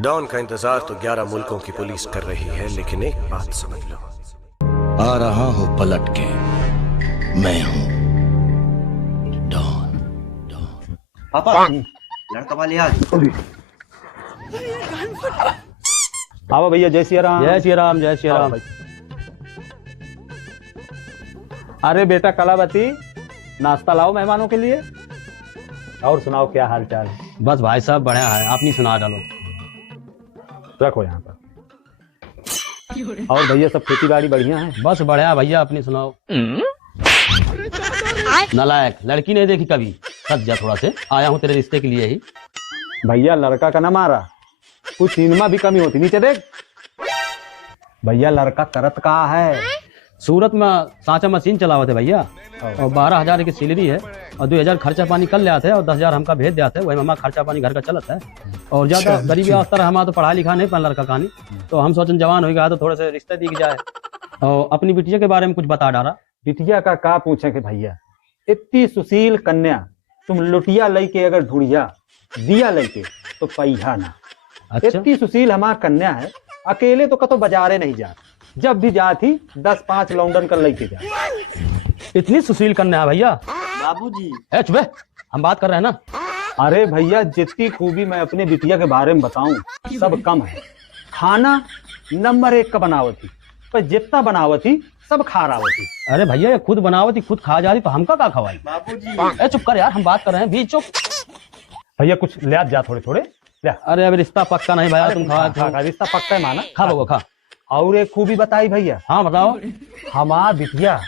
Don का इंतजार तो 11 मुल्कों की पुलिस कर रही है, लेकिन एक बात समझ लो, आ रहा हूं पलट के, मैं हूं डॉन। पापा लड़का वाले आज आओ भैया। जय श्री राम। जय श्री राम, जय श्री राम। अरे बेटा कलावती, नाश्ता लाओ मेहमानों के लिए। और सुनाओ क्या हाल चाल है? बस भाई साहब बढ़िया है, आप नहीं सुना डालो। रखो यहाँ पर। और भैया सब खेती बाड़ी बढ़िया है? बस बढ़िया भैया, अपनी सुनाओ। नालायक, लड़की नहीं देखी कभी, सच जा थोड़ा से। आया हूँ तेरे रिश्ते के लिए ही। भैया लड़का का ना मारा, कुछ सिनेमा भी कमी होती। नीचे देख भैया, लड़का करत कहा है? सूरत में सांचा मशीन चलावत है भैया, और 12,000 की सैलरी है, और 2,000 खर्चा पानी कर ले आते हैं, और 10,000 हमका भेज देते हैं। वही मम्मा खर्चा पानी घर का चलता है। और ज्यादा गरीबी अवस्था हमारा तो पढ़ा लिखा नहीं पा लड़का कहानी, तो हम सोचन जवान हो गया तो थोड़े से रिश्ते दिख जाए। और अपनी बिटिया के बारे में कुछ बता डाला। बिटिया का पूछे कि भैया, इतनी सुशील कन्या, तुम लुटिया लई के अगर ढूंढिया दिया लई के तो पैहा ना। अच्छा, इतनी सुशील हमारा कन्या है, अकेले तो कतो बाजारे नहीं जा, जब भी जाती 10-5 लौंडन कर लेके जा। इतनी सुशील कन्या है भैया? बाबूजी ए चुप, हम बात कर रहे हैं ना। अरे भैया, जितनी खूबी मैं अपने बिटिया के बारे में बताऊं सब कम है। खाना नंबर 1 का बनावती, पर जितना बनावती सब खारावती। अरे भैया, ये खुद बनावती, खुद खा जा रही, तो हमका क्या खवाई? बाबूजी ए चुप कर यार, हम बात कर रहे हैं, बीच चुप। भैया कुछ ले जा, थोड़े थोड़े ले। अरे अब रिश्ता पक्का नहीं भैया, तुम खा। रिश्ता पक्का है माना, खा बगो खा। और एक खूबी बताई भैया। हाँ बताओ। हमारा बिटिया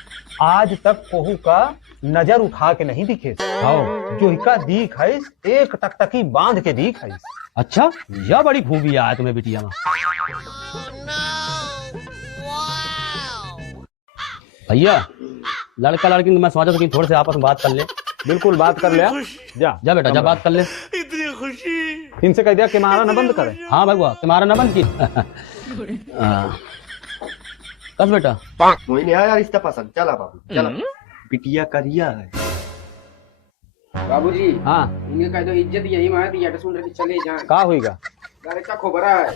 आज तक कोहू का नजर उठा के नहीं दिखे। हाँ। जो का दीख है एक टकटकी बांध के दीख है। अच्छा, यह बड़ी खूबी है तुम्हें बिटिया में। भैया लड़का लड़की मैं समझा कि थोड़े से आपस में बात कर ले। बिल्कुल बात कर ले। जा जा बेटा, जा बात कर ले। इतनी खुशी। इनसे कह दिया कि मारा न बंद करे। हाँ भगवा, तुम्हारा न बंद की। कस बेटा, कोई नहीं आया रिश्ता पसंद। चला बाबू चला। बिटिया करिया है बाबूजी। हाँ इनके कह दो इज्जत यही मार दिया तो सुन रहे चले जाए। का होगा? गाड़ी का खोबरा है।